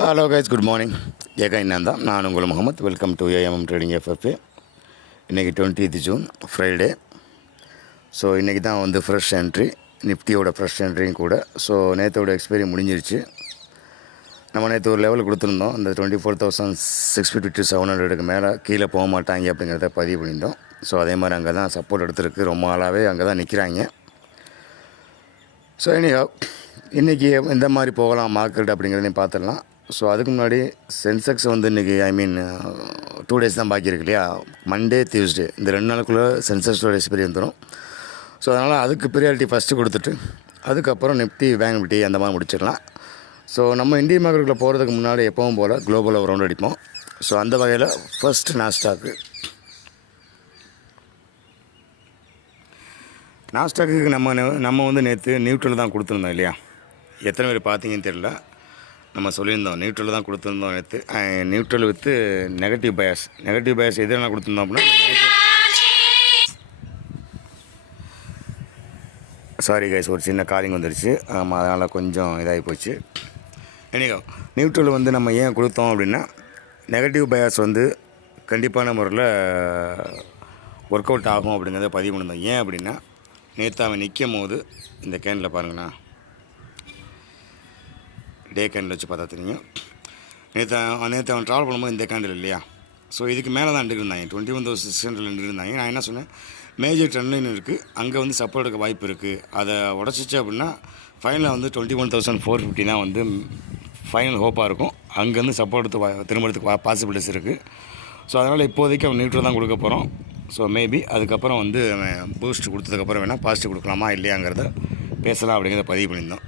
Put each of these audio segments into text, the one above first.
Hello guys, good morning. ஏகா தான் நான் உங்கள் Mohammed. Welcome to AMM trading FFA. இன்றைக்கி 20th ஜூன் ஃப்ரைடே. ஸோ இன்றைக்கி தான் வந்து ஃப்ரெஷ் என்ட்ரி, நிஃப்டியோட ஃப்ரெஷ் என்ட்ரியும் கூட. ஸோ நேற்றோட எக்ஸ்பைரி முடிஞ்சிருச்சு. நம்ம நேற்று ஒரு லெவல் கொடுத்துருந்தோம், அந்த 24,650 to 700க்கு மேலே கீழே போக மாட்டாங்க அப்படிங்கிறத பதிவு பண்ணியிருந்தோம். ஸோ அதே மாதிரி அங்கே தான் சப்போர்ட் எடுத்துருக்கு, ரொம்ப நாளாகவே அங்கே தான் நிற்கிறாங்க. ஸோ இன்றைக்கி எந்த மாதிரி போகலாம் மார்க்கெட் அப்படிங்கிறதையும் பார்த்துடலாம். ஸோ அதுக்கு முன்னாடி சென்செக்ஸ் வந்து இன்றைக்கி 2 days தான் பாக்கி இருக்கு இல்லையா, மண்டே டியூஸ்டே, இந்த 2 நாளுக்குள்ளே சென்செக்ஸோட எக்ஸ்பைரி வந்துடும். ஸோ அதனால் அதுக்கு ப்ரியாரிட்டி ஃபஸ்ட்டு கொடுத்துட்டு அதுக்கப்புறம் நிஃப்டி பேங்க் நிஃப்டி அந்த மாதிரி முடிச்சிடலாம். ஸோ நம்ம இந்தியன் மார்க்கெட்டில் போகிறதுக்கு முன்னாடி எப்பவும் போல் குளோபலில் ஒரு ரவுண்ட் அடிப்போம். ஸோ அந்த வகையில் ஃபஸ்ட்டு நாஸ்டாக்கு நம்ம வந்து நேற்று நியூட்ரல் தான் கொடுத்துருந்தோம் இல்லையா. எத்தனை பேர் பார்த்தீங்கன்னு தெரியல, நம்ம சொல்லியிருந்தோம் நியூட்ரல் தான் கொடுத்துருந்தோம் நேற்று. நியூட்ரல் வித்து நெகட்டிவ் பயாஸ் எதுனா கொடுத்துருந்தோம் அப்படின்னா, சாரி கைஸ், ஒரு சின்ன காலிங் வந்துடுச்சு. ஆமாம், அதனால் கொஞ்சம் இதாகி போச்சு. எனிகோ நியூட்ரல் வந்து நம்ம ஏன் கொடுத்தோம் அப்படின்னா, நெகட்டிவ் பயாஸ் வந்து கண்டிப்பான முறையில் ஒர்க் அவுட் ஆகும் அப்படிங்கிறத பதிவு பண்ணியிருந்தோம். ஏன் அப்படின்னா, நேற்று அவன் நிற்கும் போது இந்த கேனில் பாருங்கண்ணா, டே கேண்டில் வச்சு பார்த்தா தெரியும். நேற்று அவன் ட்ராவல் பண்ணும்போது இந்த கேண்டில் இல்லையா. ஸோ இதுக்கு மேலே தான் இருந்தாங்க, 21,600 இருந்தாங்க. நான் என்ன சொன்னேன், மேஜர் ட்ரெண்ட் லைன் இருக்குது, அங்கே வந்து சப்போர்ட் எடுக்க வாய்ப்பு இருக்குது. அதை உடச்சிச்சு அப்படின்னா ஃபைனலாக வந்து 21,450 தான் வந்து ஃபைனல் ஹோப்பாக இருக்கும். அங்கேருந்து சப்போர்ட் எடுத்து திரும்பறதுக்கு பாசிபிலிட்டிஸ் இருக்குது. ஸோ அதனால் இப்போதைக்கு அவன் நியூட்ரல் தான் கொடுக்க போகிறோம். ஸோ மேபி அதுக்கப்புறம் வந்து அவன் பூஸ்ட் கொடுத்ததுக்கப்புறம் வேணால் பாசிட்டிவ் கொடுக்கலாமா இல்லையாங்கிறத பேசலாம் அப்படிங்கிறத பதிவு பண்ணியிருந்தோம்.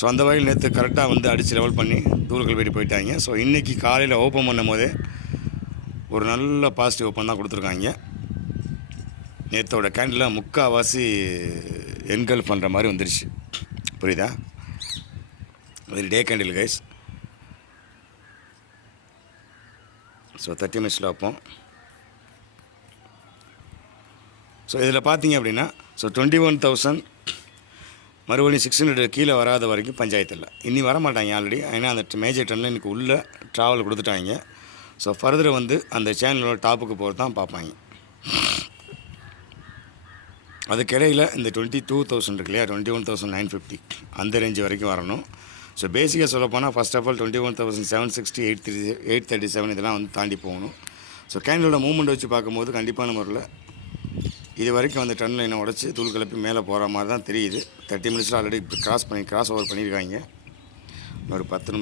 ஸோ அந்த வகையில் நேற்று கரெக்டாக வந்து அடித்து லெவல் பண்ணி தூரங்கள் போய்ட்டு போயிட்டாங்க. ஸோ இன்றைக்கி காலையில் ஓப்பன் பண்ணும் போதே ஒரு நல்ல பாசிட்டிவ் ஓப்பன் தான் கொடுத்துருக்காங்க. நேற்றோட கேண்டில் முக்கால்வாசி என்கல் பண்ணுற மாதிரி வந்துடுச்சு, புரியுதா. அது டே கேண்டில் கைஸ். ஸோ 30 minutes வைப்போம். ஸோ இதில் பார்த்தீங்க அப்படின்னா, ஸோ 21,000 மறுபடியும் 600 கீழே வராத வரைக்கும் பஞ்சாயத்து இல்லை. இன்னி வர மாட்டாங்க ஆல்ரெடி. ஏன்னா அந்த மேஜர் ட்ரெண்டில் இன்றைக்கி உள்ளே ட்ராவல் கொடுத்துட்டாங்க. ஸோ ஃபர்தர் வந்து அந்த சேனலோட டாப்புக்கு போகிறது தான் பார்ப்பாங்க. அதுக்கிடையில் இந்த 22,000 இருக்கு இல்லையா, 21,950 அந்த ரேஞ்சு வரைக்கும் வரணும். ஸோ பேசிக்காக சொல்லப்போனால் ஃபஸ்ட் ஆஃப் ஆல் 21,760, 837 இதெல்லாம் வந்து தாண்டி போகணும். ஸோ கேண்டலோட மூவ்மெண்ட் வச்சு பார்க்கும்போது கண்டிப்பான முறையில் இது வரைக்கும் அந்த ட்ரெண்ட் லைனை உடச்சி தூள் கிளப்பி மேலே போகிற மாதிரி தான் தெரியுது. 30 minutes ஆல்ரெடி கிராஸ் ஓவர் பண்ணியிருக்காங்க. ஒரு 10 நிமிஷம்